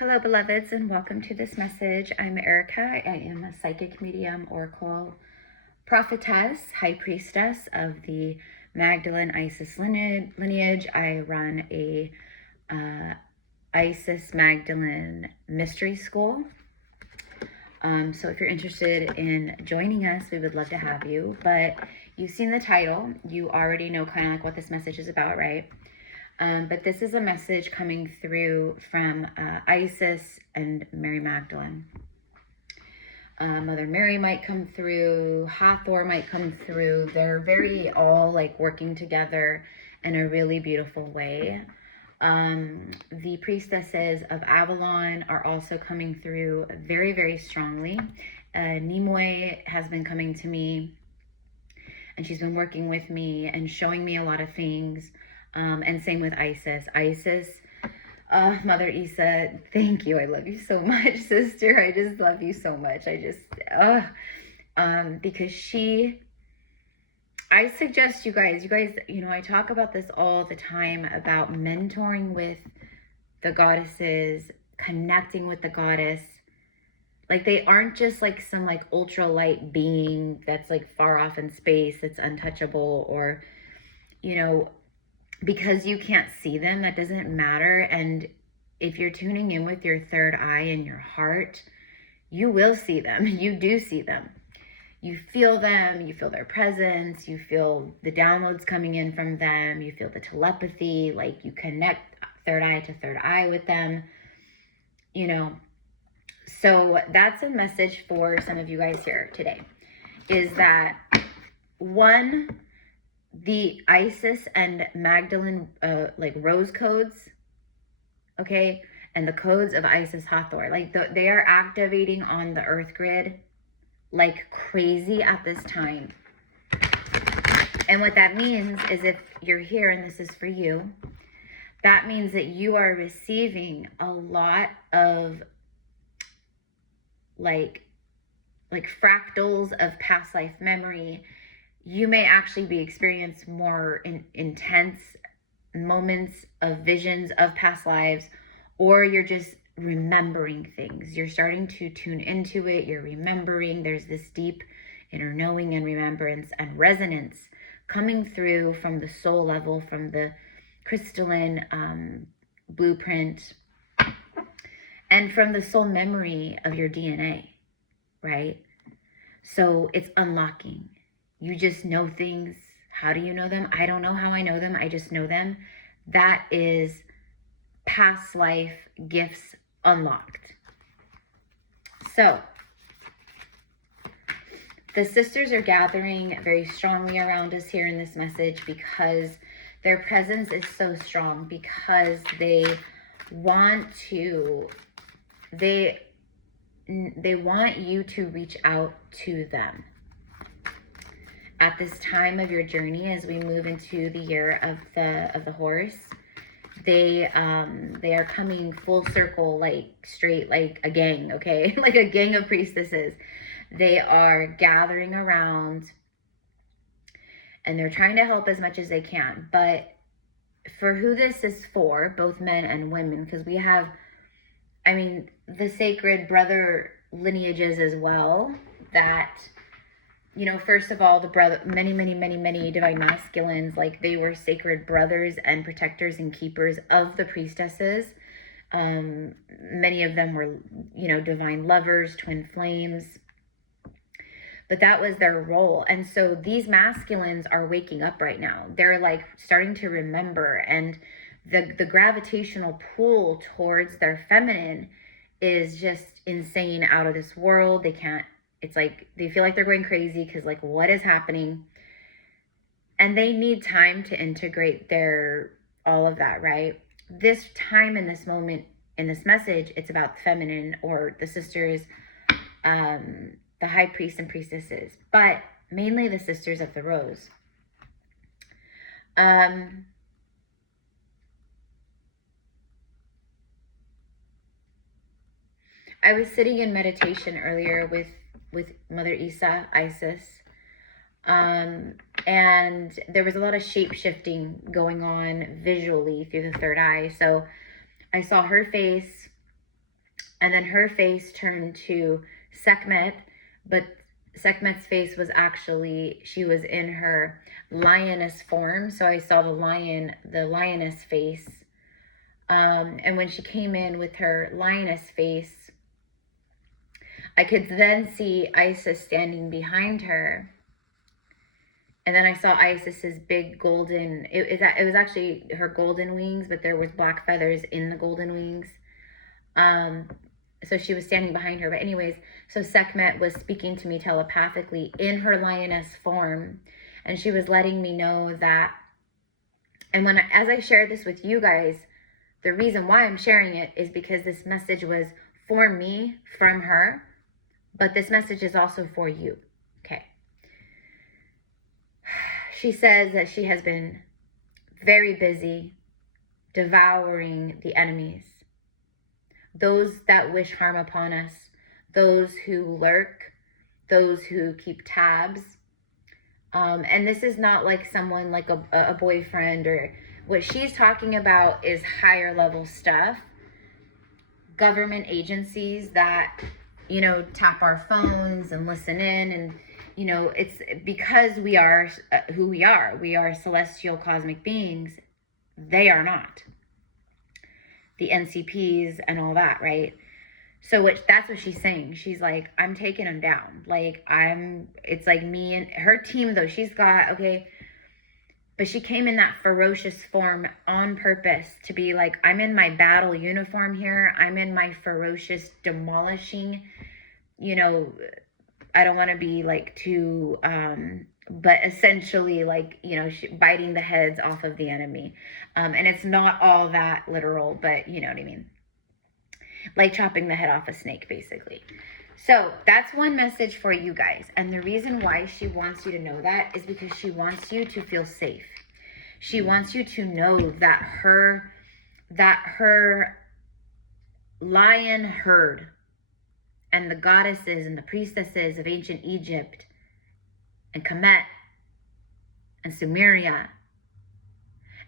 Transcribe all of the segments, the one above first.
Hello, beloveds, and welcome to this message. I'm Erica. I am a psychic medium, oracle, prophetess, high priestess of the Magdalene Isis lineage. I run a Isis Magdalene mystery school. So if you're interested in joining us, we would love to have you. But you've seen the title. You already know kind of like what this message is about, right? But this is a message coming through from Isis and Mary Magdalene. Mother Mary might come through, Hathor might come through. They're very all like working together in a really beautiful way. The priestesses of Avalon are also coming through very, very strongly. Nimoy has been coming to me, and she's been working with me and showing me a lot of things. And same with Isis. Mother Isa, thank you. I love you so much, sister. I just love you so much. Because I suggest you guys, I talk about this all the time about mentoring with the goddesses, connecting with the goddess. Like, they aren't just like some like ultra light being that's like far off in space, that's untouchable, or, because you can't see them, that doesn't matter. And if you're tuning in with your third eye and your heart, you will see them. You do see them. You feel them. You feel their presence. You feel the downloads coming in from them. You feel the telepathy. Like, you connect third eye to third eye with them. So that's a message for some of you guys here today, is that one, the Isis and Magdalene like rose codes, okay, and the codes of Isis Hathor, like they are activating on the earth grid like crazy at this time. And what that means is, if you're here and this is for you, that means that you are receiving a lot of like fractals of past life memory. You may actually be experiencing more intense moments of visions of past lives, or you're just remembering things. You're starting to tune into it. You're remembering. There's this deep inner knowing and remembrance and resonance coming through from the soul level, from the crystalline blueprint, and from the soul memory of your DNA, right? So it's unlocking. You just know things. How do you know them? I don't know how I know them. I just know them. That is past life gifts unlocked. So the sisters are gathering very strongly around us here in this message, because their presence is so strong, because they want you to reach out to them. At this time of your journey, as we move into the year of the horse, they are coming full circle, like straight, like a gang, okay? Like a gang of priestesses. They are gathering around, and they're trying to help as much as they can. But for who this is for, both men and women, because we have, the sacred brother lineages as well, that, first of all, the brother, many divine masculines, like they were sacred brothers and protectors and keepers of the priestesses. Many of them were, divine lovers, twin flames, but that was their role. And so these masculines are waking up right now. They're like starting to remember, and the gravitational pull towards their feminine is just insane, out of this world. They can't, it's like they feel like they're going crazy, because like, what is happening? And they need time to integrate all of that, right? This time, in this moment, in this message, it's about the feminine, or the sisters, the high priests and priestesses, but mainly the sisters of the rose. I was sitting in meditation earlier with Mother Isa, Isis, and there was a lot of shape-shifting going on visually through the third eye. So I saw her face, And then her face turned to Sekhmet, but Sekhmet's face was actually, she was in her lioness form. So I saw the lioness face. And when she came in with her lioness face, I could then see Isis standing behind her. And then I saw Isis's big golden, it was actually her golden wings, but there was black feathers in the golden wings. So she was standing behind her. But anyways, so Sekhmet was speaking to me telepathically in her lioness form. And she was letting me know that, and as I shared this with you guys, the reason why I'm sharing it is because this message was for me from her, but this message is also for you. Okay. She says that she has been very busy devouring the enemies, those that wish harm upon us, those who lurk, those who keep tabs. And this is not like someone like a boyfriend, or what she's talking about is higher level stuff. Government agencies that, you know, tap our phones and listen in, and you know, it's because we are who we are. We are celestial cosmic beings. They are not. The NCPs and all that, right? So that's what she's saying. She's like, I'm taking them down. Like, it's like me and her team, though. She's got, okay, but she came in that ferocious form on purpose to be like, I'm in my battle uniform here. I'm in my ferocious demolishing, you know, I don't want to be like too, but essentially like, you know, biting the heads off of the enemy. And it's not all that literal, but you know what I mean? Like chopping the head off a snake, basically. So that's one message for you guys. And the reason why she wants you to know that is because she wants you to feel safe. She wants you to know that her lion herd and the goddesses and the priestesses of ancient Egypt and Kemet and Sumeria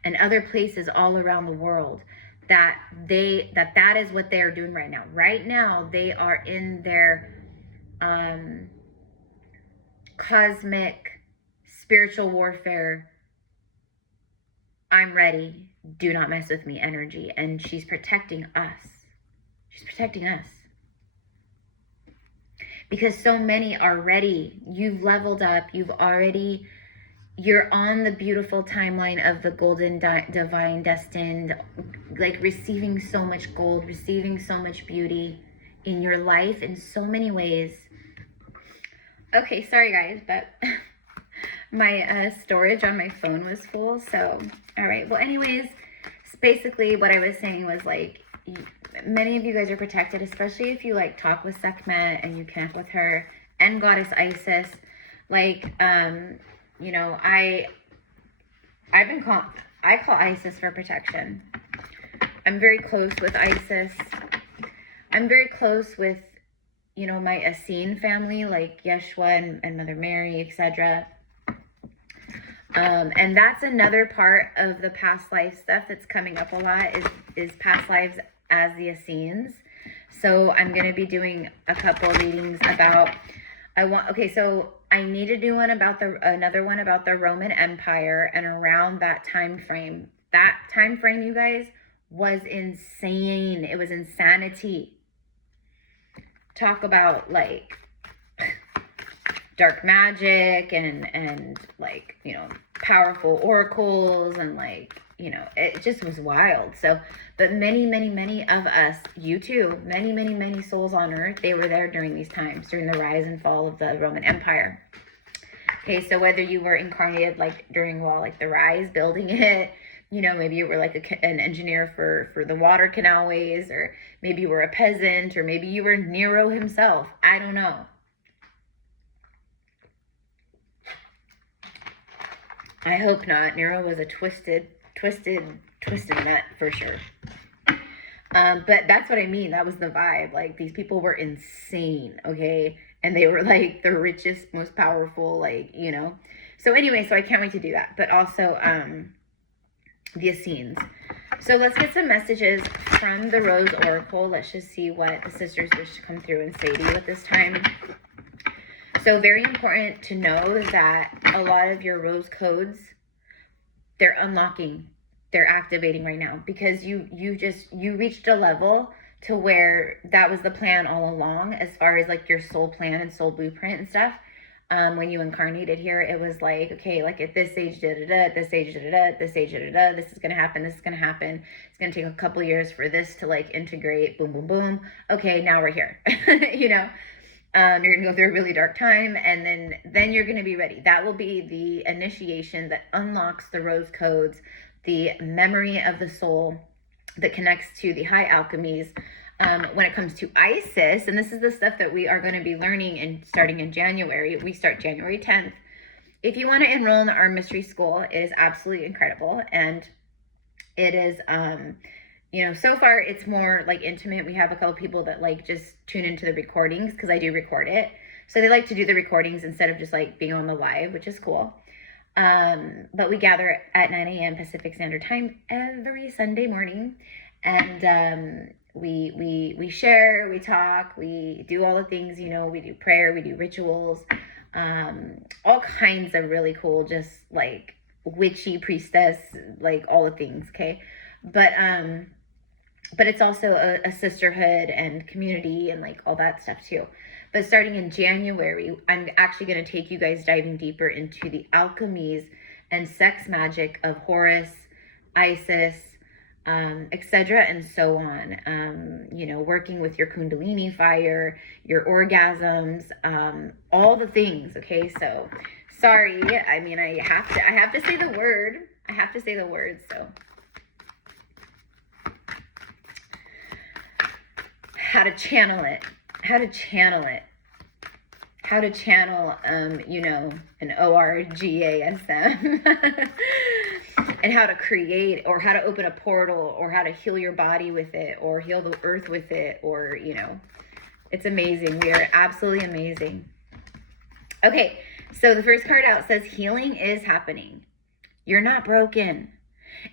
and other places all around the world, that is what they are doing right now. Right now, they are in their cosmic spiritual warfare. I'm ready. Do not mess with me energy. And she's protecting us. She's protecting us. Because so many are ready. You've leveled up. You're on the beautiful timeline of the golden divine destined, like receiving so much gold, receiving so much beauty in your life in so many ways. Okay, sorry guys, but my storage on my phone was full. So, all right. Well, anyways, basically what I was saying was like, many of you guys are protected, especially if you like talk with Sekhmet and you connect with her and goddess Isis. Like, you know, I call Isis for protection. I'm very close with Isis. I'm very close with, you know, my Essene family, like Yeshua and Mother Mary, etc. And that's another part of the past life stuff that's coming up a lot is past lives as the Essenes. So I'm going to be doing a couple readings about, so I need to do another one about the Roman Empire and around that time frame. That time frame, you guys, was insane. It was insanity. Talk about like dark magic and like, you know, powerful oracles and like, you know, it just was wild. So, but many of us, you too, many souls on earth, they were there during these times, during the rise and fall of the Roman Empire. Okay, so whether you were incarnated like during, well, like the rise, building it, you know, maybe you were like an engineer for the water canalways, or maybe you were a peasant, or maybe you were Nero himself. I don't know. I hope not. Nero was a twisted nut for sure. But that's what I mean. That was the vibe. Like, these people were insane, okay? And they were like the richest, most powerful, like, you know. So anyway, so I can't wait to do that. But also, the Essenes. So let's get some messages from the Rose Oracle. Let's just see what the sisters wish to come through and say to you at this time. So very important to know that a lot of your rose codes, they're unlocking, they're activating right now, because you reached a level to where that was the plan all along, as far as like your soul plan and soul blueprint and stuff. When you incarnated here, it was like, okay, like at this age, at this age, at this age, this is going to happen. This is going to happen. It's going to take a couple years for this to like integrate. Boom, boom, boom. Okay, now we're here. You know, you're going to go through a really dark time, and then you're going to be ready. That will be the initiation that unlocks the rose codes, the memory of the soul that connects to the high alchemies. When it comes to Isis, and this is the stuff that we are going to be learning and starting in January. We start January 10th. If you want to enroll in our mystery school, it is absolutely incredible. And it is, you know, so far it's more like intimate. We have a couple people that like just tune into the recordings, because I do record it. So they like to do the recordings instead of just like being on the live, which is cool. But we gather at 9 a.m. Pacific Standard Time every Sunday morning. And we share, we talk, we do all the things, you know, we do prayer, we do rituals, all kinds of really cool, just like witchy priestess, like all the things. Okay. But it's also a sisterhood and community and like all that stuff too. But starting in January, I'm actually going to take you guys diving deeper into the alchemies and sex magic of Horus, Isis, etc. and so on. You know, working with your Kundalini fire, your orgasms, all the things. Okay, so sorry. I mean, I have to say the word. I have to say the word. So how to channel it. How to channel it. How to channel, you know, an ORGASM. And how to create, or how to open a portal, or how to heal your body with it, or heal the earth with it, or, you know, it's amazing. We are absolutely amazing. Okay, so the first card out says healing is happening. You're not broken.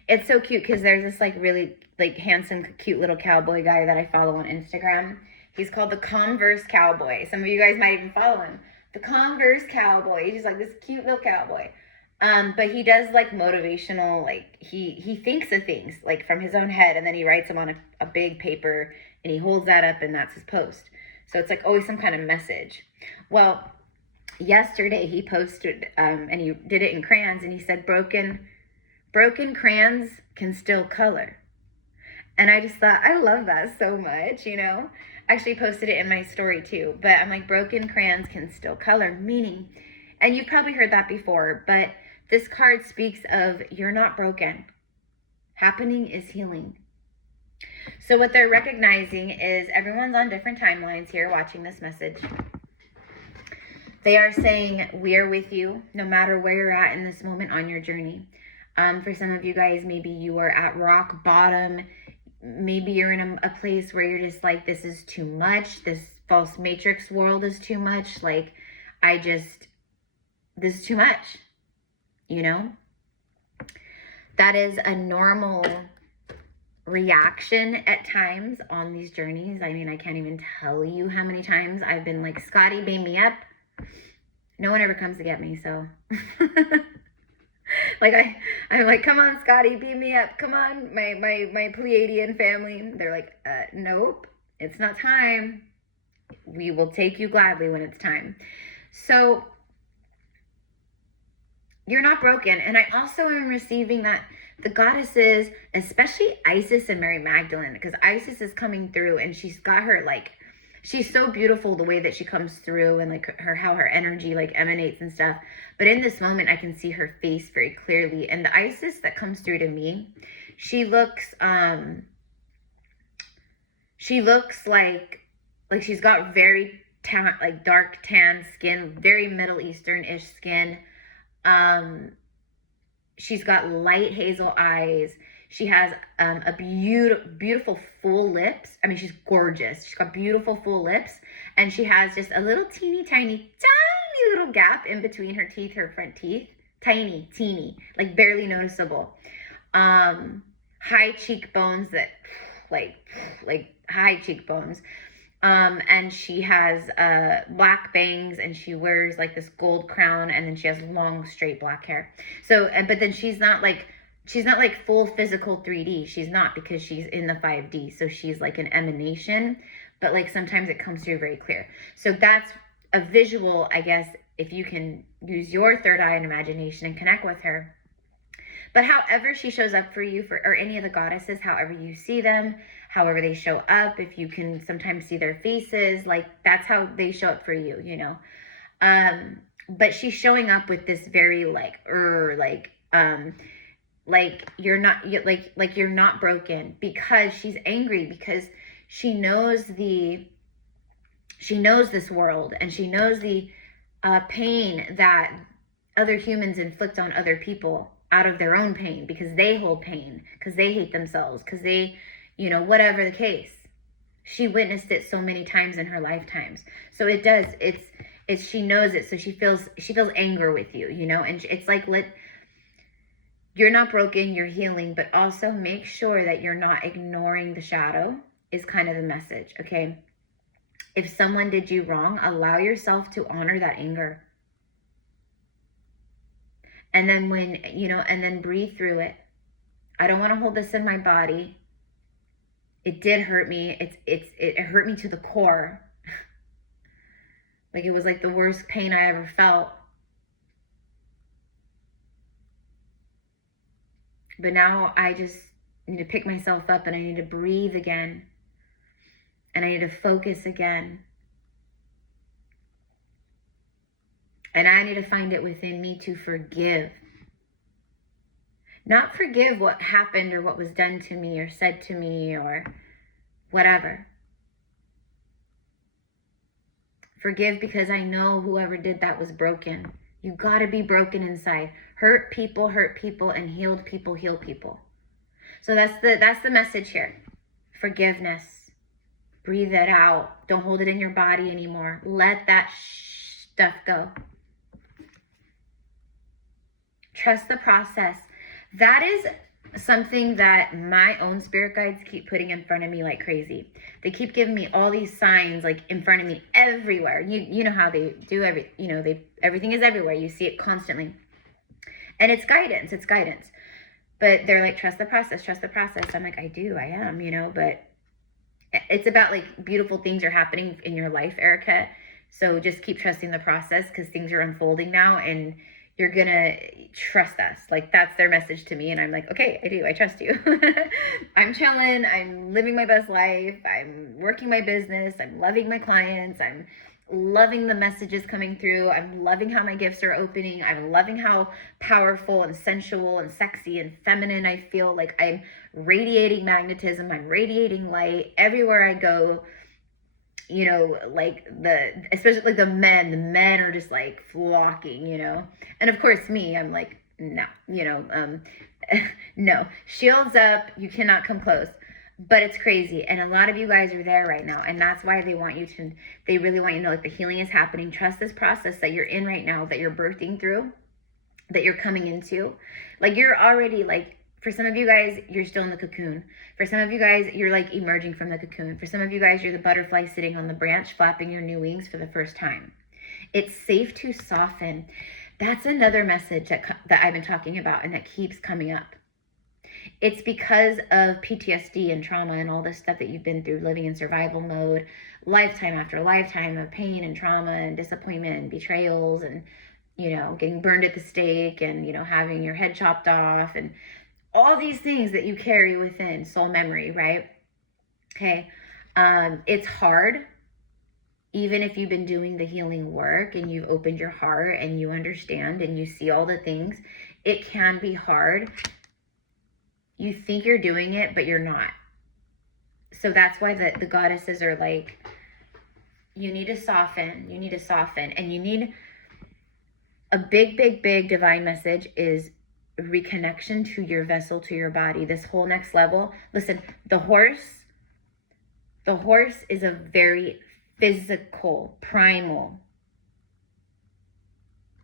It's so cute because there's this like really like handsome, cute little cowboy guy that I follow on Instagram. He's called the Converse Cowboy. Some of you guys might even follow him. The Converse Cowboy. He's just like this cute little cowboy. But he does like motivational, like he thinks of things like from his own head, and then he writes them on a big paper, and he holds that up, and that's his post. So it's like always some kind of message. Well, yesterday he posted, and he did it in crayons, and he said, broken crayons can still color. And I just thought, I love that so much, you know. Actually posted it in my story too, but I'm like, broken crayons can still color, meaning, and you've probably heard that before, but this card speaks of you're not broken. Happening is healing. So what they're recognizing is everyone's on different timelines here watching this message. They are saying, we are with you no matter where you're at in this moment on your journey. For some of you guys, maybe you are at rock bottom. Maybe you're in a place where you're just like, this is too much. This false matrix world is too much. Like, this is too much. You know, that is a normal reaction at times on these journeys. I mean, I can't even tell you how many times I've been like, Scotty, beam me up. No one ever comes to get me, so like I'm like, come on, Scotty, beam me up. Come on, my Pleiadian family. They're like, nope, it's not time. We will take you gladly when it's time. So you're not broken. And I also am receiving that the goddesses, especially Isis and Mary Magdalene, because Isis is coming through and she's got her like, she's so beautiful the way that she comes through and like how her energy like emanates and stuff. But in this moment, I can see her face very clearly. And the Isis that comes through to me, she looks like she's got very like dark tan skin, very Middle Eastern-ish skin. She's got light hazel eyes. She has a beautiful full lips. I mean, she's gorgeous. She's got beautiful full lips, and she has just a little tiny little gap in between her teeth, her front teeth. Tiny, teeny, like barely noticeable. Her high cheekbones that like high cheekbones. And she has black bangs, and she wears like this gold crown, and then she has long straight black hair. So, but then she's not like full physical 3D. She's not, because she's in the 5D. So she's like an emanation, but like sometimes it comes through very clear. So that's a visual, I guess, if you can use your third eye and imagination and connect with her. But however she shows up for you, or any of the goddesses, however you see them, however they show up, if you can sometimes see their faces, like that's how they show up for you, you know. But she's showing up with this very like you're not broken, because she's angry, because she knows this world, and she knows the pain that other humans inflict on other people out of their own pain, because they hold pain, because they hate themselves, because they, you know, whatever the case. She witnessed it so many times in her lifetimes. So it's she knows it. So she feels anger with you, you know, and it's like, you're not broken, you're healing, but also make sure that you're not ignoring the shadow is kind of the message, okay? If someone did you wrong, allow yourself to honor that anger. And then and then breathe through it. I don't want to hold this in my body. It did hurt me. It hurt me to the core. Like it was like the worst pain I ever felt. But now I just need to pick myself up, and I need to breathe again. And I need to focus again. And I need to find it within me to forgive. Not forgive what happened or what was done to me or said to me or whatever. Forgive because I know whoever did that was broken. You gotta be broken inside. Hurt people, and healed people, heal people. So that's the message here. Forgiveness. Breathe it out. Don't hold it in your body anymore. Let that stuff go. Trust the process. That is something that my own spirit guides keep putting in front of me like crazy. They keep giving me all these signs like in front of me everywhere. You know how they do everything is everywhere. You see it constantly. And it's guidance. But they're like, trust the process. I'm like, I am, you know, but it's about like beautiful things are happening in your life, Erica. So just keep trusting the process, because things are unfolding now, and you're gonna trust us. Like that's their message to me. And I'm like, okay, I trust you. I'm chilling. I'm living my best life. I'm working my business. I'm loving my clients. I'm loving the messages coming through. I'm loving how my gifts are opening. I'm loving how powerful and sensual and sexy and feminine I feel. Like I'm radiating magnetism. I'm radiating light everywhere I go. You know, like especially like the men are just like flocking, you know. And of course me, I'm like, no, you know, no, shields up, you cannot come close. But it's crazy, and a lot of you guys are there right now, and that's why they really want you to know, like, the healing is happening. Trust this process that you're in right now, that you're birthing through, that you're coming into. Like, you're already, like, for some of you guys, you're still in the cocoon. For some of you guys, you're like emerging from the cocoon. For some of you guys, you're the butterfly sitting on the branch, flapping your new wings for the first time. It's safe to soften. That's another message that I've been talking about, and that keeps coming up. It's because of PTSD and trauma and all this stuff that you've been through, living in survival mode, lifetime after lifetime of pain and trauma and disappointment and betrayals, and, you know, getting burned at the stake, and, you know, having your head chopped off, and all these things that you carry within, soul memory, right? Okay. It's hard. Even if you've been doing the healing work and you've opened your heart and you understand and you see all the things, it can be hard. You think you're doing it, but you're not. So that's why the goddesses are like, you need to soften, and you need a big divine message is reconnection to your vessel, to your body, this whole next level. Listen, the horse is a very physical, primal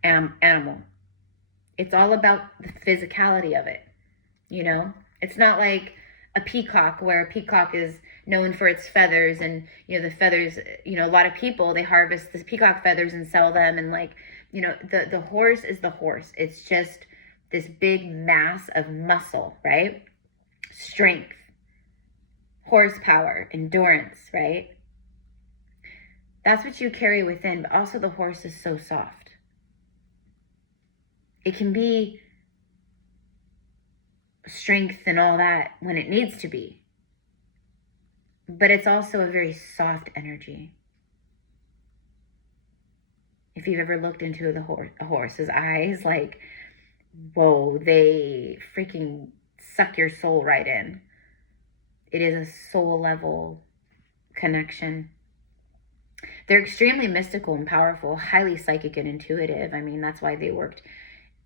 animal. It's all about the physicality of it, you know? It's not like a peacock, where a peacock is known for its feathers, and the feathers, a lot of people, they harvest the peacock feathers and sell them, and like, the horse is the horse. It's just this big mass of muscle, right? Strength, horsepower, endurance, right? That's what you carry within. But also the horse is so soft. It can be strength and all that when it needs to be, but it's also a very soft energy. If you've ever looked into a horse's eyes, like, whoa, they freaking suck your soul right in. It is a soul level connection. They're extremely mystical and powerful, highly psychic and intuitive. I mean, that's why they worked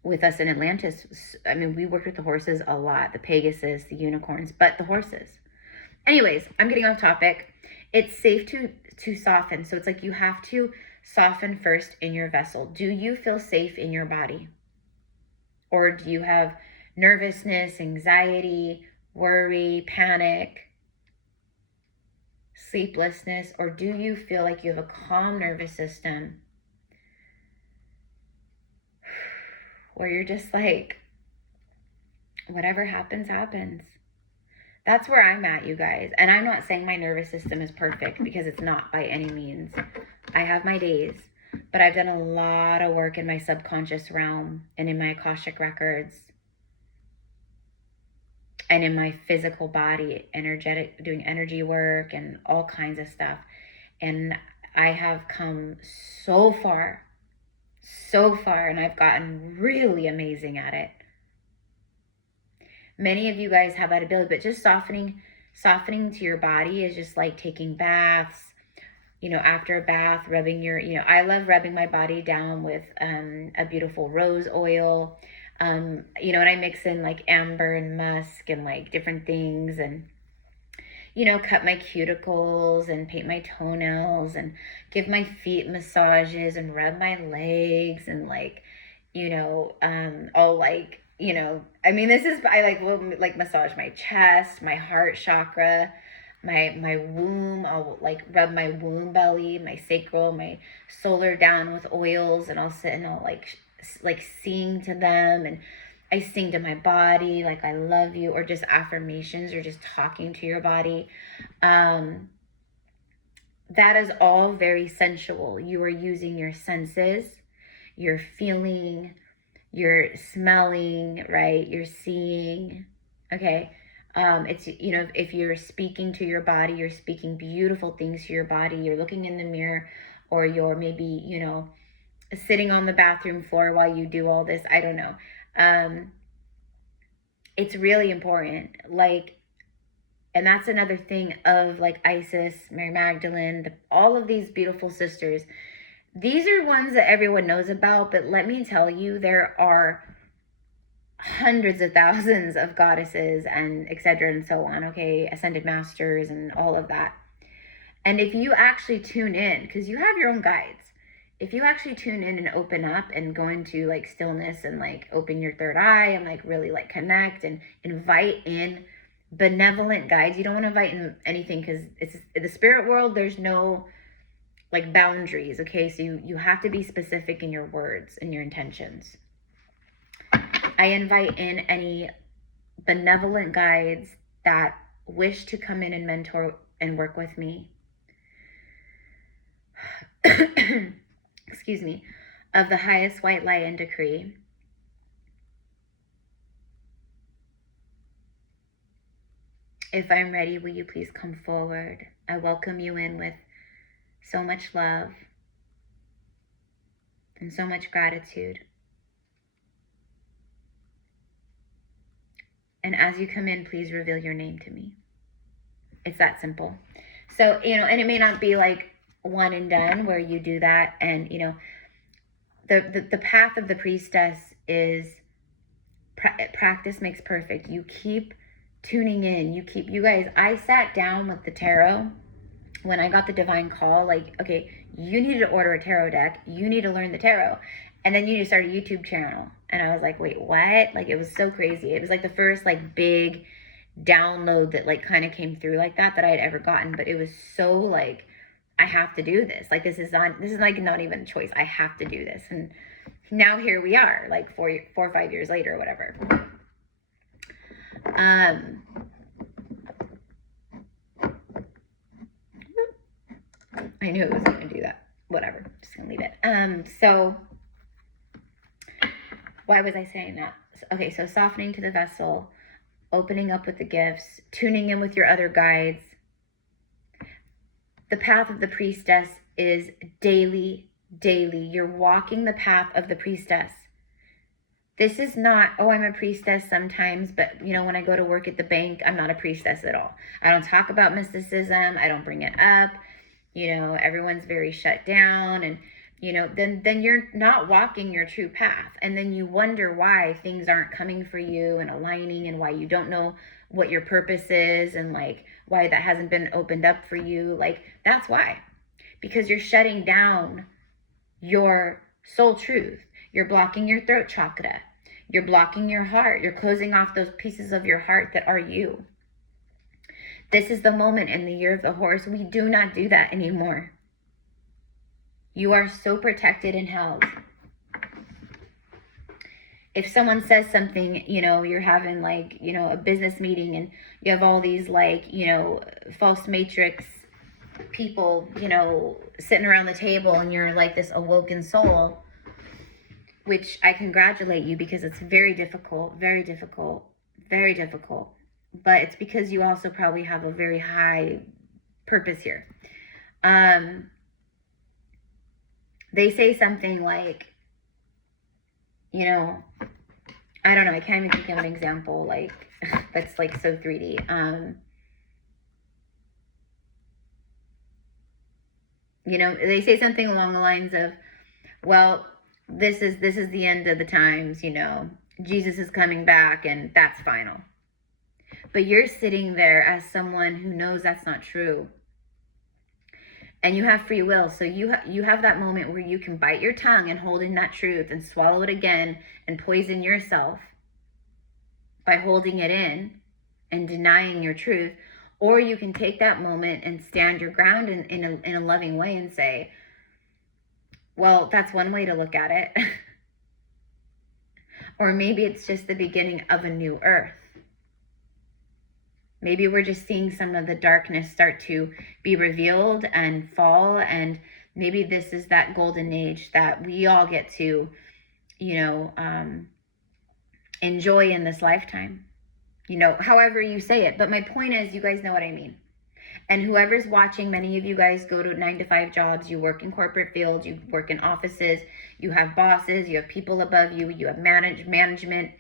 with us in Atlantis. I mean, we worked with the horses a lot, the Pegasus, the unicorns, but the horses. Anyways, I'm getting off topic. It's safe to soften. So it's like you have to soften first in your vessel. Do you feel safe in your body? Or do you have nervousness, anxiety, worry, panic, sleeplessness? Or do you feel like you have a calm nervous system where you're just like, whatever happens, happens? That's where I'm at, you guys. And I'm not saying my nervous system is perfect, because it's not by any means. I have my days, but I've done a lot of work in my subconscious realm and in my Akashic records and in my physical body, doing energy work and all kinds of stuff. And I have come so far, and I've gotten really amazing at it. Many of you guys have that ability, but just softening to your body is just like taking baths. After a bath, rubbing your, I love rubbing my body down with a beautiful rose oil. And I mix in like amber and musk and like different things, and cut my cuticles and paint my toenails and give my feet massages and rub my legs and like, all like, I mean, I will like massage my chest, my heart chakra, my womb. I'll like rub my womb belly, my sacral, my solar down with oils, and I'll sit and I'll like sing to them, and I sing to my body like I love you, or just affirmations, or just talking to your body. That is all very sensual. You are using your senses, you're feeling, you're smelling, right? You're seeing, okay? It's, if you're speaking to your body, you're speaking beautiful things to your body. You're looking in the mirror, or you're maybe, sitting on the bathroom floor while you do all this. I don't know. It's really important. Like, and that's another thing of like Isis, Mary Magdalene, all of these beautiful sisters. These are ones that everyone knows about, but let me tell you, there are hundreds of thousands of goddesses and etc. and so on, okay? Ascended masters and all of that. And if you actually tune in, because you have your own guides, if you actually tune in and open up and go into like stillness and like open your third eye and like really like connect and invite in benevolent guides. You don't want to invite in anything, because it's the spirit world. There's no like boundaries, okay? So you have to be specific in your words and your intentions. I invite in any benevolent guides that wish to come in and mentor and work with me. Excuse me, of the highest white light and decree. If I'm ready, will you please come forward? I welcome you in with so much love and so much gratitude. And as you come in, please reveal your name to me. It's that simple. So, and it may not be like one and done where you do that. And, the path of the priestess is practice makes perfect. You keep tuning in. You guys, I sat down with the tarot when I got the divine call, like, okay, you need to order a tarot deck. You need to learn the tarot. And then you need to start a YouTube channel. And I was like, wait, what? Like, it was so crazy. It was like the first like big download that like kind of came through like that I had ever gotten. But it was so like, I have to do this. Like, this is like not even a choice. I have to do this. And now here we are, like 4 or 5 years later or whatever. I knew it was going to do that. Whatever. Just going to leave it. So why was I saying that? Okay, so softening to the vessel, opening up with the gifts, tuning in with your other guides. The path of the priestess is daily. You're walking the path of the priestess. This is not, oh, I'm a priestess sometimes, but you know, when I go to work at the bank, I'm not a priestess at all. I don't talk about mysticism. I don't bring it up. You know, everyone's very shut down, and you know, then you're not walking your true path. And then you wonder why things aren't coming for you and aligning, and why you don't know what your purpose is, and like why that hasn't been opened up for you. Like, that's why. Because you're shutting down your soul truth. You're blocking your throat chakra. You're blocking your heart. You're closing off those pieces of your heart that are you. This is the moment in the year of the horse. We do not do that anymore. You are so protected and held. If someone says something, you know, you're having like, you know, a business meeting and you have all these like, you know, false matrix people, you know, sitting around the table, and you're like this awoken soul, which I congratulate you, because it's very difficult, very difficult, very difficult. But it's because you also probably have a very high purpose here. They say something like, you know, I don't know, I can't even think of an example like that's like so 3D. You know, they say something along the lines of, well, this is the end of the times, you know, Jesus is coming back and that's final. But you're sitting there as someone who knows that's not true. And you have free will. So you have that moment where you can bite your tongue and hold in that truth and swallow it again and poison yourself by holding it in and denying your truth. Or you can take that moment and stand your ground in a loving way and say, well, that's one way to look at it. Or maybe it's just the beginning of a new earth. Maybe we're just seeing some of the darkness start to be revealed and fall. And maybe this is that golden age that we all get to, you know, enjoy in this lifetime. You know, however you say it. But my point is, you guys know what I mean. And whoever's watching, many of you guys go to 9-to-5 jobs. You work in corporate fields. You work in offices. You have bosses. You have people above you. You have management.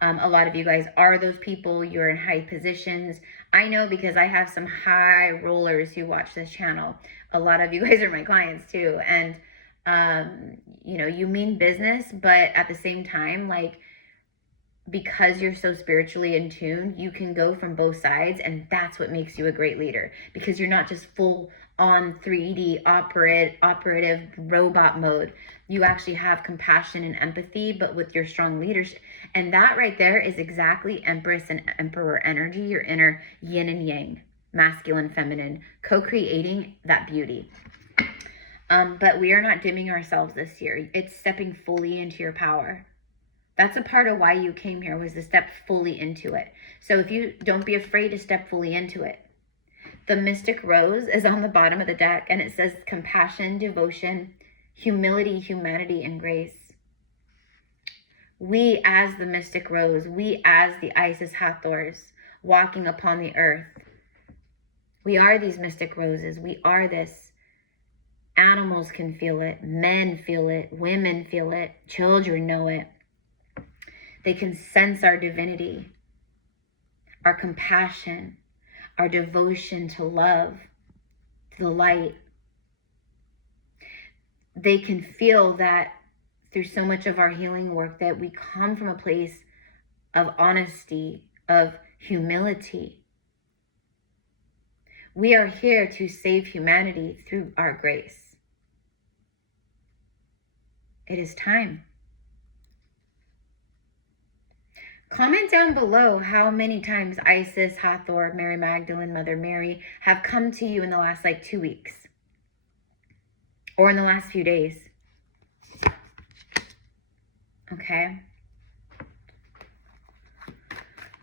A lot of you guys are those people. You're in high positions. I know, because I have some high rollers who watch this channel. A lot of you guys are my clients too. And, you know, you mean business, but at the same time, like, because you're so spiritually in tune, you can go from both sides, and that's what makes you a great leader, because you're not just full on 3D operative robot mode. You actually have compassion and empathy, but with your strong leadership. And that right there is exactly Empress and Emperor energy, your inner yin and yang, masculine, feminine, co-creating that beauty. But we are not dimming ourselves this year. It's stepping fully into your power. That's a part of why you came here, was to step fully into it. So if you don't be afraid to step fully into it. The Mystic Rose is on the bottom of the deck, and it says compassion, devotion, humility, humanity, and grace. We as the Mystic Rose, we as the Isis Hathors walking upon the earth, we are these Mystic Roses. We are this. Animals can feel it. Men feel it. Women feel it. Children know it. They can sense our divinity, our compassion, our devotion to love, to the light. They can feel that through so much of our healing work, that we come from a place of honesty, of humility. We are here to save humanity through our grace. It is time. Comment down below how many times Isis, Hathor, Mary Magdalene, Mother Mary have come to you in the last like 2 weeks. Or in the last few days. Okay?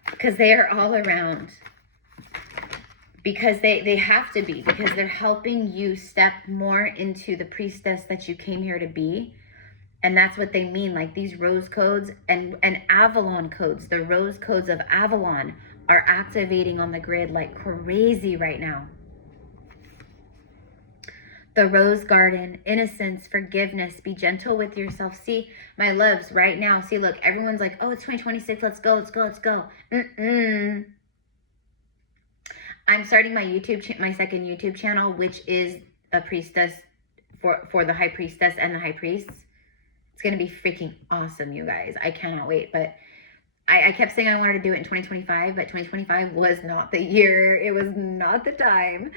Because they are all around. Because they have to be. Because they're helping you step more into the priestess that you came here to be. And that's what they mean. Like these rose codes and Avalon codes. The rose codes of Avalon are activating on the grid like crazy right now. The rose garden, innocence, forgiveness, be gentle with yourself. See, my loves, right now, see, look, everyone's like, oh, it's 2026, let's go, let's go, let's go. I'm starting my my second YouTube channel, which is a priestess for the high priestess and the high priest. It's going to be freaking awesome, you guys. I cannot wait, but I kept saying I wanted to do it in 2025, but 2025 was not the year. It was not the time.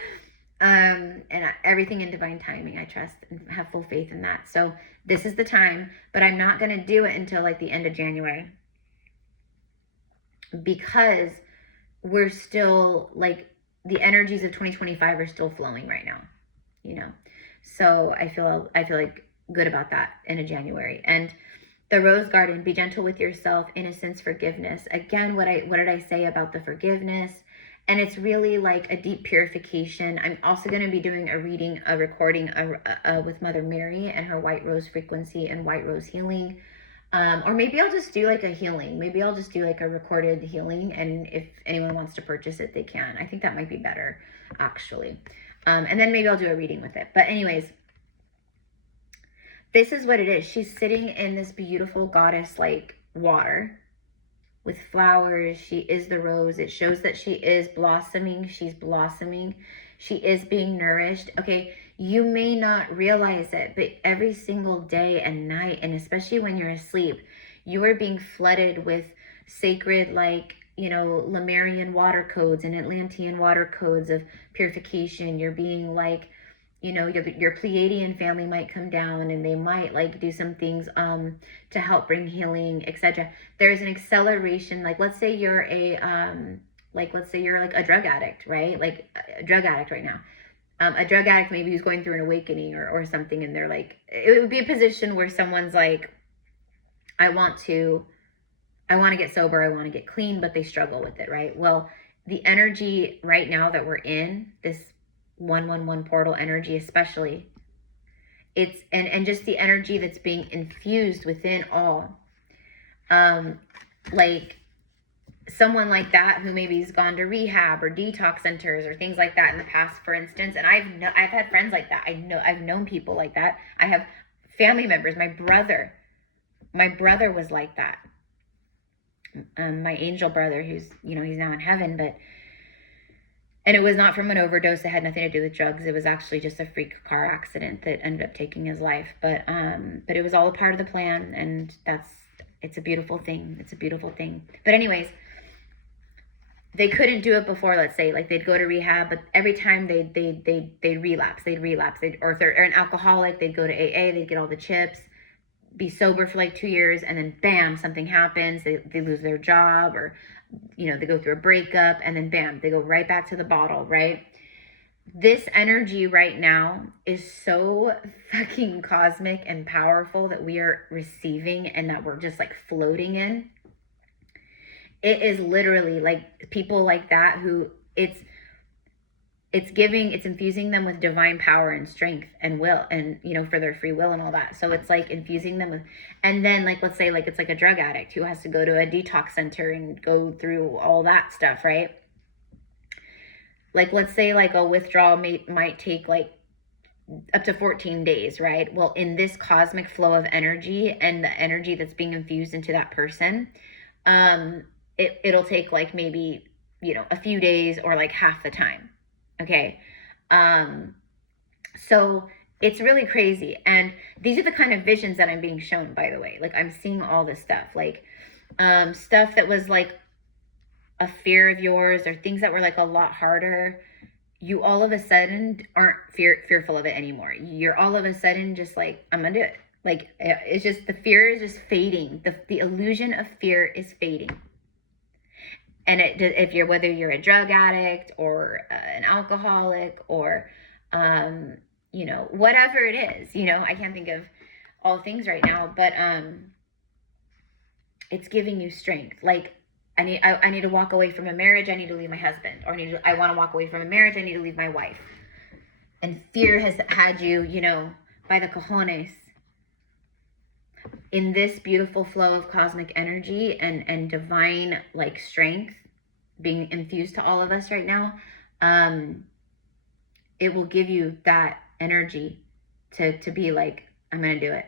And everything in divine timing, I trust and have full faith in that. So this is the time, but I'm not going to do it until like the end of January, because we're still like the energies of 2025 are still flowing right now, you know? So I feel like good about that in a January. And the rose garden, be gentle with yourself, innocence, forgiveness. Again, what did I say about the forgiveness? And it's really like a deep purification. I'm also going to be doing a recording with Mother Mary and her white rose frequency and white rose healing. Or maybe I'll just do like a healing. Maybe I'll just do like a recorded healing. And if anyone wants to purchase it, they can. I think that might be better, actually. And then maybe I'll do a reading with it. But anyways, this is what it is. She's sitting in this beautiful goddess like water with flowers. She is the rose. It shows that she is blossoming. She's blossoming. She is being nourished. Okay, you may not realize it, but every single day and night, and especially when you're asleep, you are being flooded with sacred, like, you know, Lemurian water codes and Atlantean water codes of purification. You're being like, you know, your Pleiadian family might come down and they might like do some things to help bring healing, etc. There's an acceleration. Like, let's say you're like a drug addict, right? Like a drug addict right now. A drug addict maybe who's going through an awakening or something, and they're like, it would be a position where someone's like, I want to get sober, I want to get clean, but they struggle with it, right? Well, the energy right now that we're in, this 111 portal energy especially, it's and just the energy that's being infused within all, like someone like that who maybe has gone to rehab or detox centers or things like that in the past, for instance. And I've had friends like that. I've known people like that. I have family members. My brother was like that. My angel brother, who's, you know, he's now in heaven, and it was not from an overdose. It had nothing to do with drugs. It was actually just a freak car accident that ended up taking his life. But it was all a part of the plan, and it's a beautiful thing. It's a beautiful thing. But anyways, they couldn't do it before, let's say, like they'd go to rehab, but every time they'd relapse. Or if they're an alcoholic, they'd go to AA, they'd get all the chips, be sober for like 2 years, and then bam, something happens. They lose their job, or, you know, they go through a breakup, and then bam, they go right back to the bottle, right? This energy right now is so fucking cosmic and powerful that we are receiving and that we're just like floating in. It is literally like people like that who it's infusing them with divine power and strength and will, and, you know, for their free will and all that. So it's like infusing them with, and then like, let's say like it's like a drug addict who has to go to a detox center and go through all that stuff, right? Like, let's say like a withdrawal might take like up to 14 days, right? Well, in this cosmic flow of energy and the energy that's being infused into that person, it'll take like maybe, you know, a few days or like half the time. Okay. So it's really crazy. And these are the kind of visions that I'm being shown, by the way. Like, I'm seeing all this stuff, like, stuff that was like a fear of yours, or things that were like a lot harder. You all of a sudden aren't fearful of it anymore. You're all of a sudden just like, I'm gonna do it. Like, it's just, the fear is just fading. The illusion of fear is fading. And if you're, whether you're a drug addict or an alcoholic or, you know, whatever it is, you know, I can't think of all things right now, but it's giving you strength. Like, I need to walk away from a marriage. I need to leave my husband, or I want to walk away from a marriage. I need to leave my wife. And fear has had you, you know, by the cojones, in this beautiful flow of cosmic energy and divine like strength being infused to all of us right now. It will give you that energy to be like, I'm going to do it.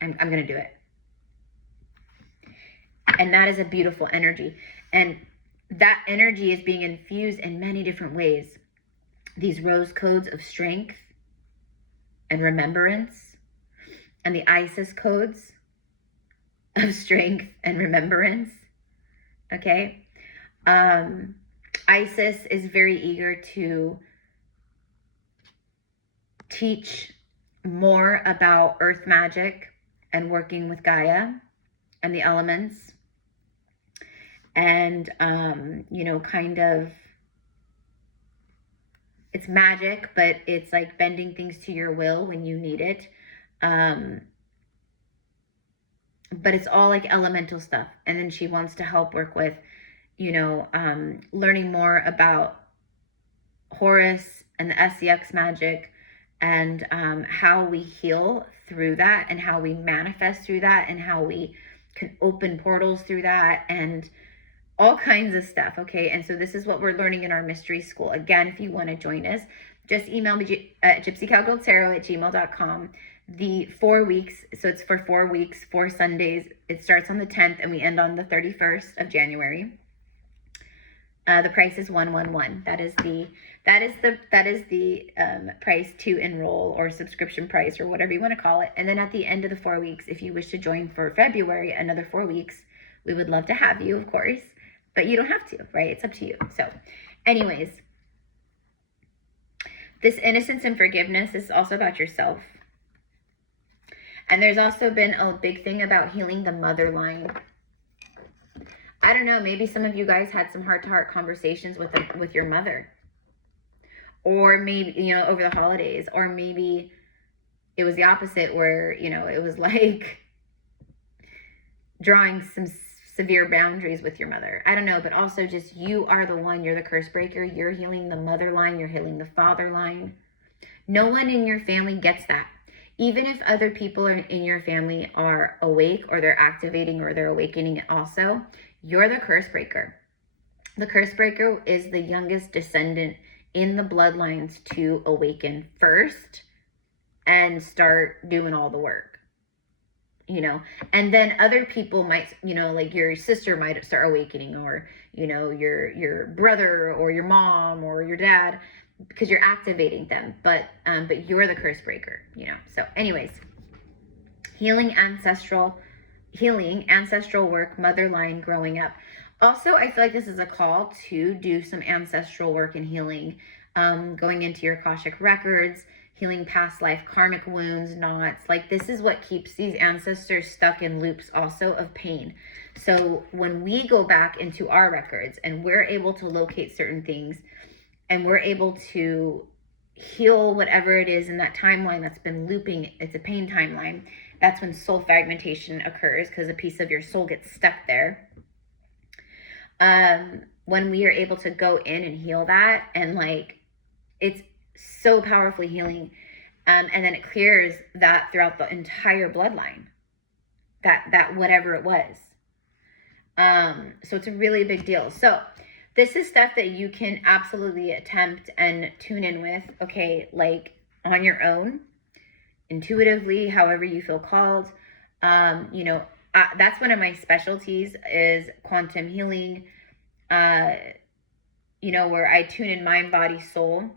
I'm going to do it. And that is a beautiful energy. And that energy is being infused in many different ways. These rose codes of strength and remembrance, and the Isis codes of strength and remembrance. Okay. Isis is very eager to teach more about earth magic and working with Gaia and the elements. And, you know, kind of, it's magic, but it's like bending things to your will when you need it. But it's all like elemental stuff. And then she wants to help work with, you know, learning more about Horus and the SCX magic, and how we heal through that, and how we manifest through that, and how we can open portals through that, and all kinds of stuff. Okay. And so this is what we're learning in our mystery school. Again, if you want to join us, just email me at gypsycowgirltarot@gmail.com. The 4 weeks, so it's for 4 weeks, 4 Sundays. It starts on the 10th and we end on the 31st of January. The price is $111. That is the price to enroll, or subscription price, or whatever you want to call it. And then at the end of the 4 weeks, if you wish to join for February, another 4 weeks, we would love to have you, of course, but you don't have to, right? It's up to you. So anyways, this innocence and forgiveness is also about yourself. And there's also been a big thing about healing the mother line. I don't know, maybe some of you guys had some heart-to-heart conversations with your mother. Or maybe, you know, over the holidays. Or maybe it was the opposite, where, you know, it was like drawing some severe boundaries with your mother. I don't know, but also just, you are the one, you're the curse breaker. You're healing the mother line, you're healing the father line. No one in your family gets that. Even if other people in your family are awake, or they're activating, or they're awakening it also, you're the curse breaker. The curse breaker is the youngest descendant in the bloodlines to awaken first and start doing all the work, you know. And then other people might, you know, like your sister might start awakening, or, you know, your brother or your mom or your dad, because you're activating them. But you're the curse breaker, you know. So anyways, healing ancestral work, mother line, growing up. Also, I feel like this is a call to do some ancestral work and healing, going into your Akashic records, healing past life karmic wounds, knots. Like, this is what keeps these ancestors stuck in loops also of pain. So when we go back into our records and we're able to locate certain things, and we're able to heal whatever it is in that timeline that's been looping, it's a pain timeline. That's when soul fragmentation occurs, because a piece of your soul gets stuck there. When we are able to go in and heal that, and like, it's so powerfully healing. And then it clears that throughout the entire bloodline, that whatever it was. So it's a really big deal. So this is stuff that you can absolutely attempt and tune in with, okay, like on your own, intuitively, however you feel called. You know, that's one of my specialties, is quantum healing, you know, where I tune in mind, body, soul.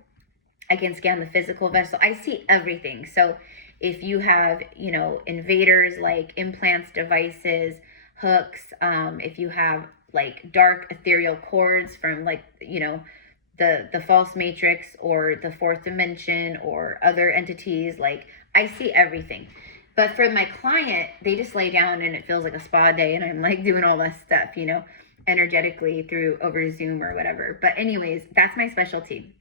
I can scan the physical vessel. I see everything. So if you have, you know, invaders like implants, devices, hooks, if you have like dark ethereal cords from, like, you know, the false matrix or the fourth dimension or other entities, like, I see everything. But for my client, they just lay down and it feels like a spa day, and I'm like doing all that stuff, you know. energetically through over Zoom or whatever. But anyways, that's my specialty.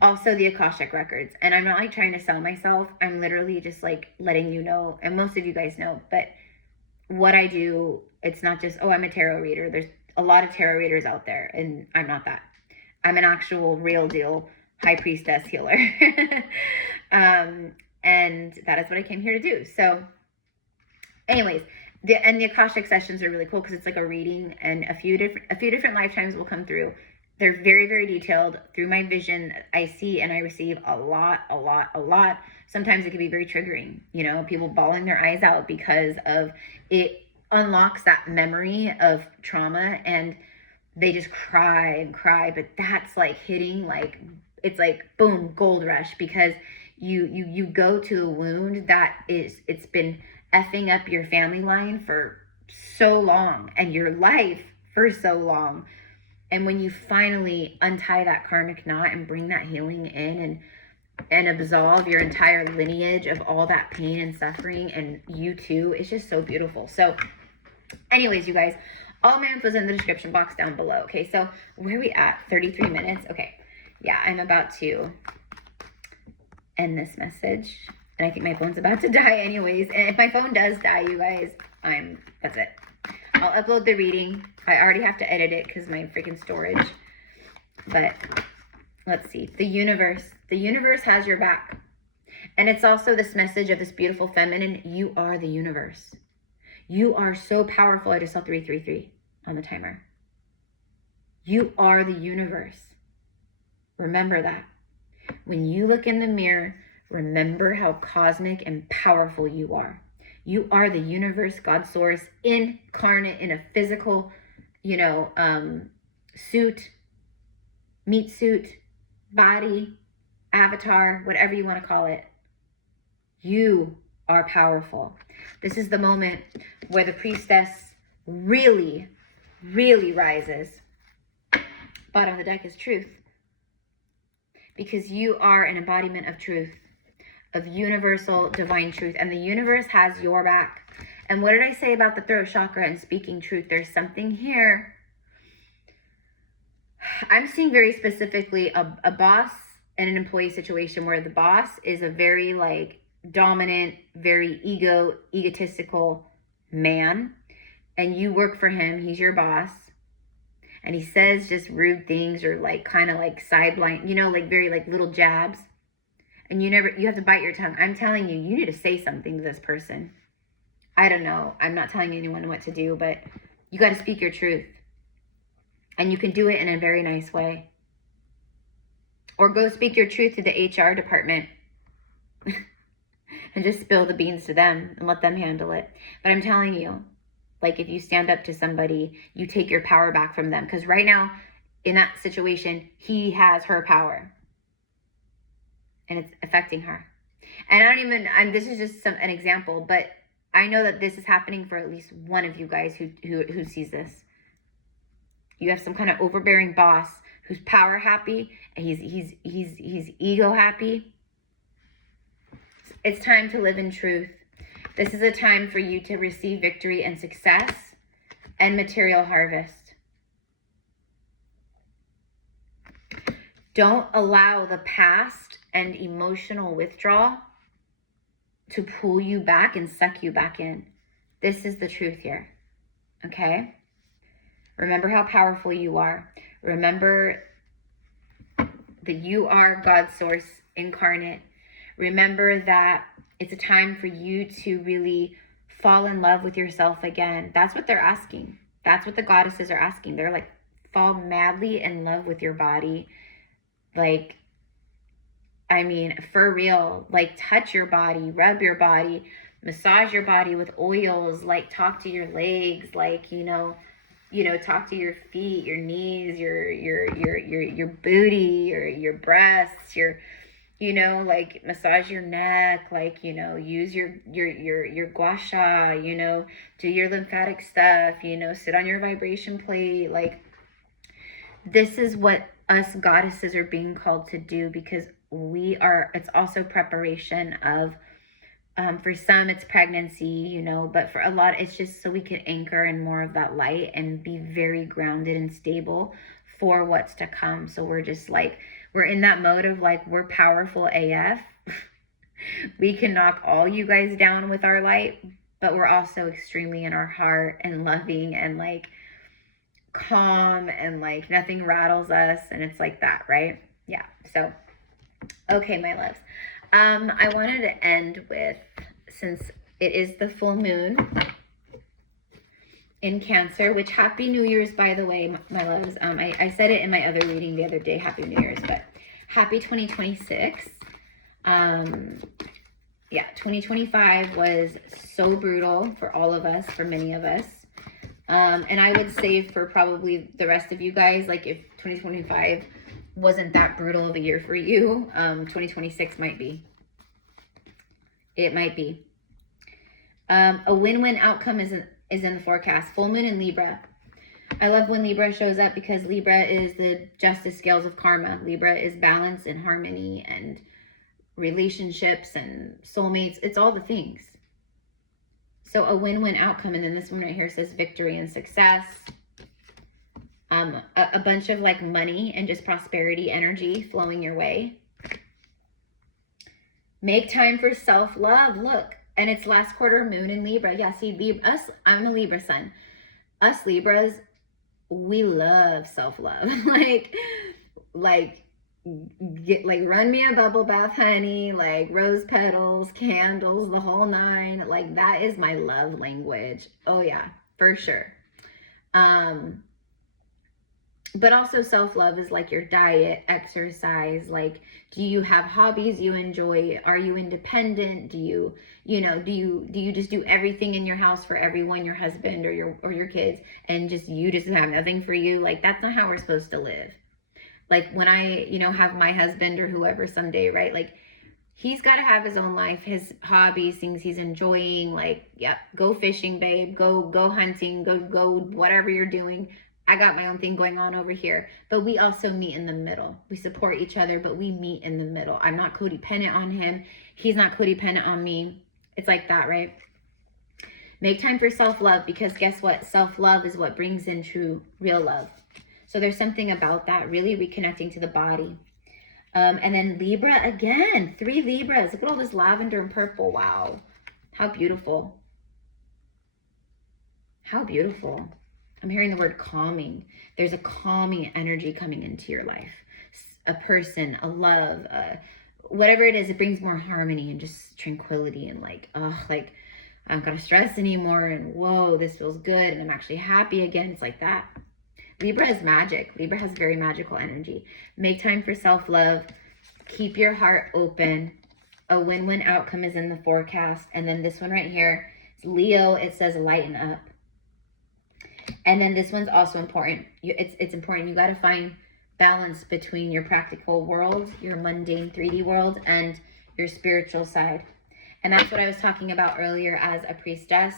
Also the Akashic records. And I'm not like trying to sell myself. I'm literally just like letting you know, and most of you guys know, but what I do, it's not just, oh, I'm a tarot reader. There's a lot of tarot readers out there, and I'm not that. I'm an actual real deal high priestess healer. And that is what I came here to do. So anyways, the Akashic sessions are really cool because it's like a reading, and a few different lifetimes will come through. They're very, very detailed. Through my vision, I see and I receive a lot. Sometimes it can be very triggering, you know, people bawling their eyes out because of it unlocks that memory of trauma, and they just cry and cry. But that's like hitting, like, it's like boom, gold rush, because you go to the wound that it's been effing up your family line for so long and your life for so long. And when you finally untie that karmic knot and bring that healing in and absolve your entire lineage of all that pain and suffering, and you too, it's just so beautiful. So anyways, you guys, all my info is in the description box down below. Okay, so where are we at? 33 minutes. Okay, yeah, I'm about to end this message, and I think my phone's about to die anyways. And if my phone does die, you guys, that's it. I'll upload the reading. I already have to edit it because my freaking storage. But let's see. The universe has your back. And it's also this message of this beautiful feminine. You are the universe. You are so powerful. I just saw 333 on the timer. You are the universe. Remember that. When you look in the mirror, remember how cosmic and powerful you are. You are the universe, God source, incarnate in a physical, you know, suit, meat suit, body, avatar, whatever you want to call it. You are powerful. This is the moment where the priestess really, really rises. Bottom of the deck is truth. Because you are an embodiment of truth, of universal divine truth, and the universe has your back. And what did I say about the throat chakra and speaking truth? There's something here. I'm seeing very specifically a boss and an employee situation where the boss is a very like dominant, very egotistical man, and you work for him. He's your boss, and he says just rude things, or like kind of like sideline, you know, like very like little jabs. And you have to bite your tongue. I'm telling you, you need to say something to this person. I don't know. I'm not telling anyone what to do, but you got to speak your truth. And you can do it in a very nice way. Or go speak your truth to the HR department and just spill the beans to them and let them handle it. But I'm telling you, like, if you stand up to somebody, you take your power back from them. Because right now, in that situation, he has her power. And it's affecting her. And this is just an example, but I know that this is happening for at least one of you guys who sees this. You have some kind of overbearing boss who's power happy, and he's ego happy. It's time to live in truth. This is a time for you to receive victory and success and material harvest. Don't allow the past and emotional withdrawal to pull you back and suck you back in. This is the truth here, okay? Remember how powerful you are. Remember that you are God's source incarnate. Remember that it's a time for you to really fall in love with yourself again. That's what they're asking. That's what the goddesses are asking. They're like, fall madly in love with your body. Like, I mean, for real, like touch your body, rub your body, massage your body with oils, like talk to your legs, like, you know, talk to your feet, your knees, your booty, your breasts, like massage your neck, like, use your gua sha, do your lymphatic stuff, sit on your vibration plate. Like, this is what us goddesses are being called to do, because it's also preparation of For some, it's pregnancy, you know, but for a lot, it's just so we can anchor in more of that light and be very grounded and stable for what's to come. So we're just like, we're in that mode of like, we're powerful AF. We can knock all you guys down with our light, but we're also extremely in our heart and loving and like calm and like nothing rattles us. And it's like that, right? Yeah. So, okay, my loves. I wanted to end with, since it is the full moon in Cancer, which Happy New Year's, by the way, my loves. I said it in my other reading the other day, Happy New Year's, but happy 2026. Yeah, 2025 was so brutal for all of us, for many of us. And I would say for probably the rest of you guys, like if 2025 wasn't that brutal of a year for you, 2026 might be. It might be. A win-win outcome is in the forecast. Full moon in Libra. I love when Libra shows up because Libra is the justice scales of karma. Libra is balance and harmony and relationships and soulmates. It's all the things. So a win-win outcome. And then this one right here says victory and success. A bunch of like money and just prosperity energy flowing your way. Make time for self-love. Look, and it's last quarter moon in Libra. Yeah, see, Libra, I'm a Libra sun. Us Libras, we love self-love. like run me a bubble bath, honey. Like rose petals, candles, the whole nine. Like that is my love language. Oh yeah, for sure. But also self-love is like your diet, exercise, like, do you have hobbies you enjoy? Are you independent? Do you just do everything in your house for everyone, your husband or your kids, and you just have nothing for you? Like, that's not how we're supposed to live. Like when I, have my husband or whoever someday, right? Like he's got to have his own life, his hobbies, things he's enjoying. Like, yep, go fishing, babe, go hunting, go whatever you're doing. I got my own thing going on over here, but we also meet in the middle. We support each other, but we meet in the middle. I'm not codependent on him. He's not codependent on me. It's like that, right? Make time for self-love, because guess what? Self-love is what brings in true, real love. So there's something about that, really reconnecting to the body. And then Libra again, 3 Libras. Look at all this lavender and purple. Wow. How beautiful. How beautiful. I'm hearing the word calming. There's a calming energy coming into your life. A person, a love, whatever it is, it brings more harmony and just tranquility and like, oh, like I don't gotta stress anymore. And whoa, this feels good. And I'm actually happy again. It's like that. Libra is magic. Libra has very magical energy. Make time for self-love. Keep your heart open. A win-win outcome is in the forecast. And then this one right here, it's Leo. It says lighten up. And then this one's also important. It's important. You got to find balance between your practical world, your mundane 3D world, and your spiritual side. And that's what I was talking about earlier as a priestess.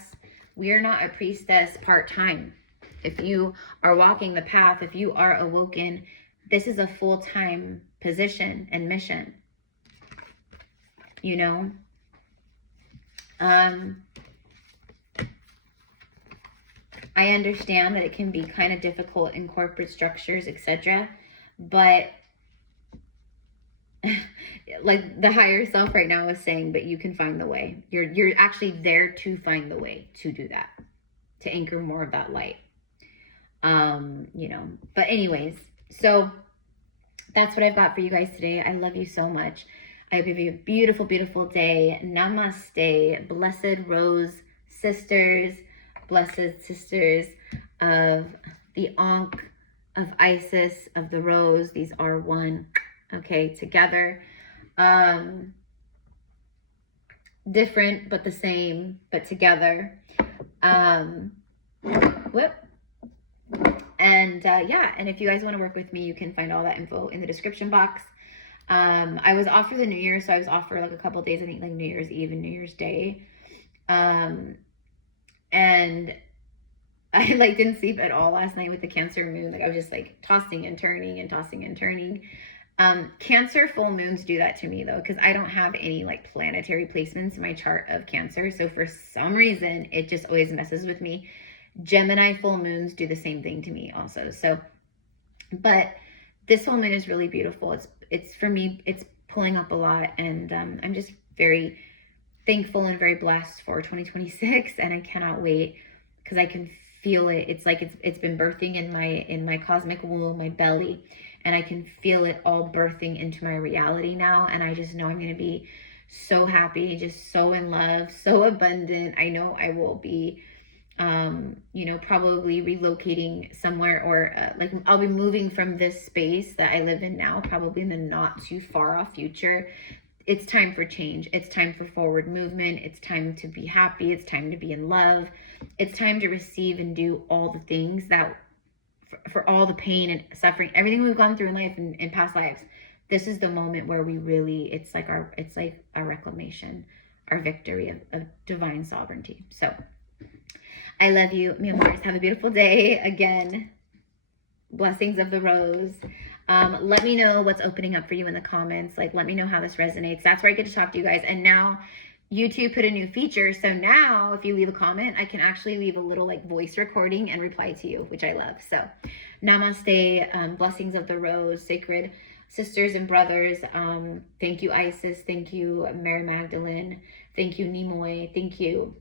We are not a priestess part-time. If you are walking the path, if you are awoken, this is a full-time position and mission. I understand that it can be kind of difficult in corporate structures, etc. But like the higher self right now is saying, but you can find the way. You're actually there to find the way to do that, to anchor more of that light. But anyways, so that's what I've got for you guys today. I love you so much. I hope you have a beautiful, beautiful day. Namaste. Blessed Rose Sisters. Blessed sisters of the Ankh, of Isis, of the Rose. These are one, okay, together. Different, but the same, but together. Whoop. And yeah, and if you guys want to work with me, you can find all that info in the description box. I was off for the New Year, so I was off for like a couple days, I think like New Year's Eve and New Year's Day. And I didn't sleep at all last night with the Cancer moon. Like I was just like tossing and turning and tossing and turning. Cancer full moons do that to me though, because I don't have any like planetary placements in my chart of Cancer. So for some reason, it just always messes with me. Gemini full moons do the same thing to me also. So, but this full moon is really beautiful. It's for me, it's pulling up a lot, and I'm just very thankful and very blessed for 2026, and I cannot wait because I can feel it. It's like it's been birthing in my cosmic womb, my belly, and I can feel it all birthing into my reality now, and I just know I'm going to be so happy, just so in love, so abundant. I know I will be probably relocating somewhere, or like I'll be moving from this space that I live in now, probably in the not too far off future. It's time for change. It's time for forward movement. It's time to be happy. It's time to be in love. It's time to receive and do all the things that for all the pain and suffering, everything we've gone through in life and in past lives. This is the moment where we really, it's like our reclamation, our victory of divine sovereignty. So I love you, mi amores. Have a beautiful day. Again, blessings of the rose. Let me know what's opening up for you in the comments. Like, let me know how this resonates. That's where I get to talk to you guys. And now YouTube put a new feature. So now if you leave a comment, I can actually leave a little like voice recording and reply to you, which I love. So namaste, blessings of the rose, sacred sisters and brothers. Thank you, Isis. Thank you, Mary Magdalene. Thank you, Nimoy. Thank you,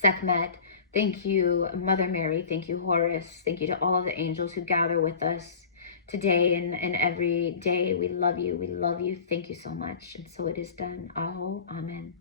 Sekhmet. Thank you, Mother Mary. Thank you, Horus. Thank you to all of the angels who gather with us today and every day. We love you. We love you. Thank you so much. And so it is done. Aho. Amen.